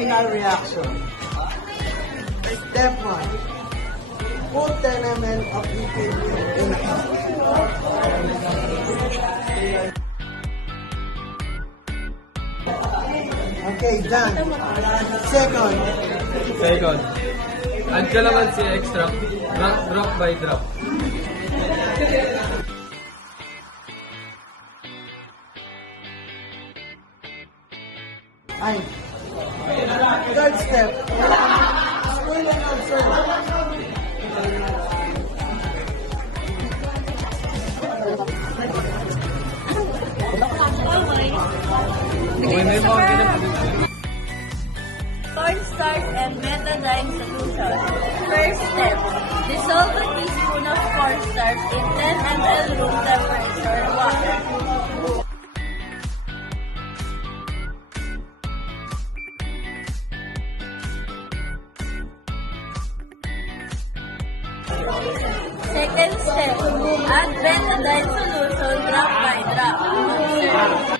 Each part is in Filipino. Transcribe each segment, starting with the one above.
terminal reaction. Step 1. Put 10 ml of liquid in a cup. Okay, done. Second. Second, add calamansi extract, drop by drop. Ay. Third step. Spoil and observe. Okay na yung mga ginagawa. Cornstarch and betadine solution. First step, dissolve a teaspoon of cornstarch in 10 ml room temperature water. Second step, add betadine solution drop by drop. Observe.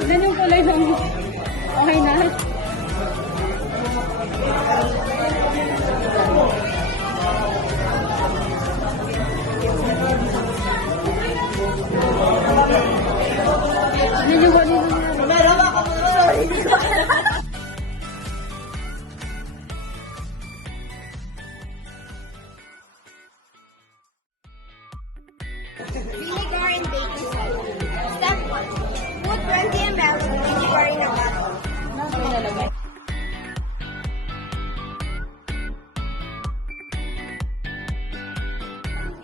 Ilan yung kulay ng... Okay na? Ilan yung kulay ng... Vinegar and baking soda. Step 1. Put 20 ml of vinegar in a bottle.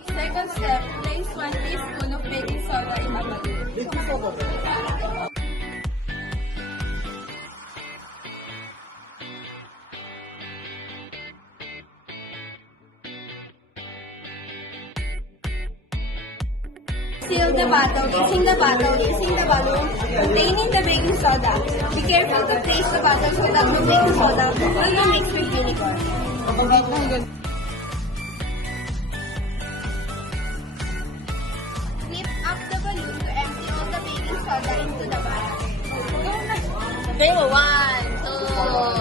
Second step, place 1 teaspoon of baking soda in a bowl. Seal the bottle using the balloon containing the baking soda. Be careful to place the bottles without the baking soda when you mix with vinegar. Lift up the balloon to empty all the baking soda into the bottle. Pero 1, 2,